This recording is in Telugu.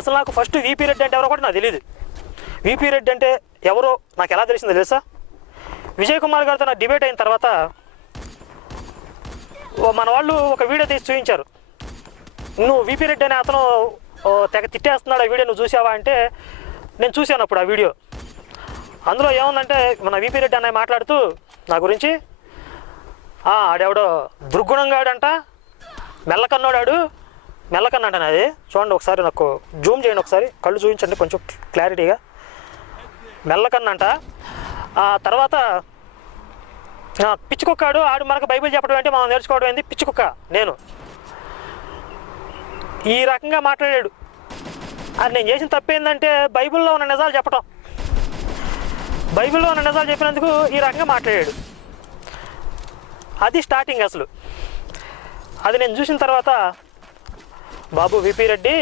అసలు నాకు ఫస్ట్ వీపీ రెడ్డి అంటే ఎవరో కూడా నాకు తెలియదు. వీపీ రెడ్డి అంటే ఎవరో నాకు ఎలా తెలిసిందో తెలుసా? విజయ్ కుమార్ గారితో నాకు డిబేట్ అయిన తర్వాత మన వాళ్ళు ఒక వీడియో తీసి చూపించారు. నువ్వు వీపీ రెడ్డి అనే అతను తెగ తిట్టేస్తున్నాడు, ఆ వీడియో నువ్వు చూసావా అంటే నేను చూశాను అప్పుడు ఆ వీడియో. అందులో ఏముందంటే మన వీపీ రెడ్డి అన్నయ్య మాట్లాడుతూ నా గురించి ఆడెవడో దుర్గుణంగాడంట, మెల్లకన్నోడాడు, మెల్లకన్నంట. అది చూడండి ఒకసారి, నాకు జూమ్ చేయండి ఒకసారి, కళ్ళు చూపించండి కొంచెం క్లారిటీగా. మెల్లకన్నంట. తర్వాత పిచ్చుకొక్కాడు, ఆడు మనకు బైబిల్ చెప్పడం ఏంటి, మనం నేర్చుకోవడం ఏంటి, పిచ్చుకొక్క నేను ఈ రకంగా మాట్లాడాడు. అది నేను చేసిన తప్పేందంటే బైబిల్లో ఉన్న నిజాలు చెప్పటం. బైబిల్లో ఉన్న నిజాలు చెప్పినందుకు ఈ రకంగా మాట్లాడాడు. అది స్టార్టింగ్. అసలు అది నేను చూసిన తర్వాత బాబు వీపీ రెడ్డి